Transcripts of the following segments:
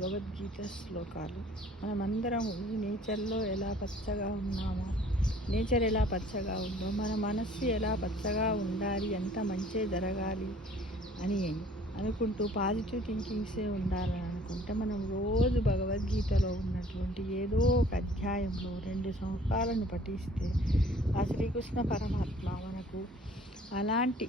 భగవద్గీత శ్లోకాలు. మనమందరం ఈ నేచర్లో ఎలా పచ్చగా ఉన్నామో, నేచర్ ఎలా పచ్చగా ఉందో, మన మనస్సు ఎలా పచ్చగా ఉండాలి, ఎంత మంచి జరగాలి అని అనుకుంటూ పాజిటివ్ థింకింగ్సే ఉండాలని అనుకుంటే మనం రోజు భగవద్గీతలో ఉన్నటువంటి ఏదో ఒక అధ్యాయంలో 2 శ్లోకాలను పఠిస్తే ఆ శ్రీకృష్ణ పరమాత్మ మనకు అలాంటి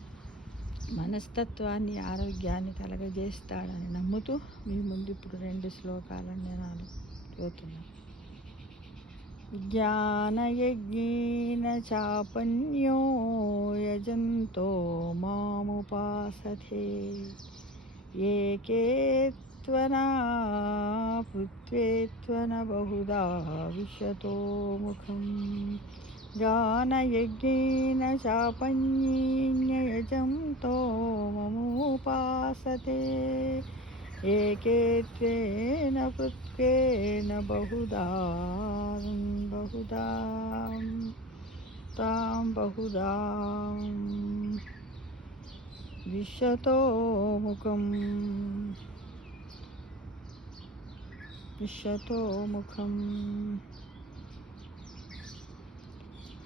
మనస్తత్వాన్ని, ఆరోగ్యాన్ని కలగజేస్తాడని నమ్ముతూ మీ ముందు ఇప్పుడు 2 శ్లోకాలను నేను చదువుతున్నాను. జ్ఞానయజ్ఞేన చాపన్యో యజంతో మాముపాసతే ఏకేత్వనా పృథ్వేత్వన బహుదా విశ్వతో ముఖం. జ్ఞానయజ్ఞేన చాపన్యయజంతో మముపాసతే ఏకేత్వేన పృథ్వేన బహుదా విశ్వతో ముఖం.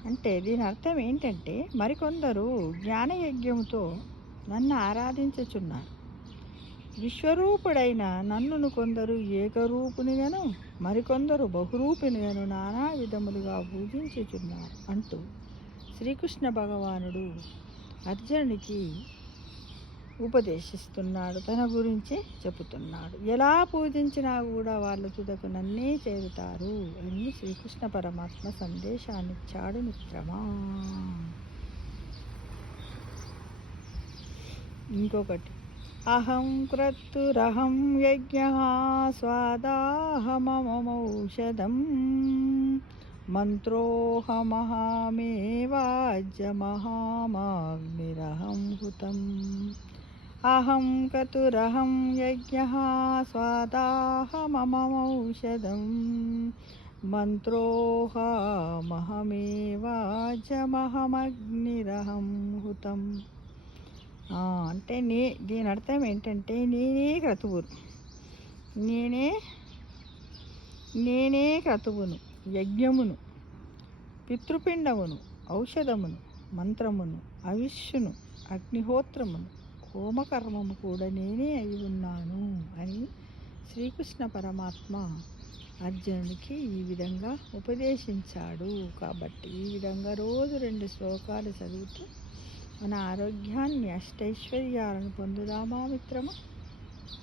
అంటే దీని అర్థం ఏంటంటే, మరికొందరు జ్ఞానయజ్ఞంతో నన్ను ఆరాధించుచున్నారు. విశ్వరూపుడైన నన్నును కొందరు ఏకరూపునిగాను, మరికొందరు బహురూపినిగాను నానా విధములుగా పూజించుచున్నారు అంటూ శ్రీకృష్ణ భగవానుడు అర్జునుడికి ఉపదేశిస్తున్నాడు. తన గురించి చెబుతున్నాడు. ఎలా పూజించినా కూడా వాళ్ళు తుదకు నన్నే చేరుతారు అని శ్రీకృష్ణ పరమాత్మ సందేశాన్ని ఇచ్చాడు మిత్రమా. ఇంకొకటి, అహం క్రతురహం యజ్ఞ స్వాదాహమమౌషధం మంత్రోహమహమేవాజ్యమహామాగ్నిరహం హుతం. అహం క్రతురహం యజ్ఞ స్వాదాహమమౌషధం మంత్రోహమహమేవాజ్యమహమగ్నిరహం హుతం. అంటే దీని అర్థం ఏంటంటే, నేనే క్రతువును, యజ్ఞమును, పితృపిండమును, ఔషధమును, మంత్రమును, అవిష్యును, అగ్నిహోత్రమును, హోమకర్మము కూడా నేనే అయి ఉన్నాను అని శ్రీకృష్ణ పరమాత్మ అర్జునుడికి ఈ విధంగా ఉపదేశించాడు. కాబట్టి ఈ విధంగా రోజు 2 శ్లోకాలు చదువుతూ మన ఆరోగ్యాన్ని, అష్టైశ్వర్యాలను పొందుదామా మిత్రమా.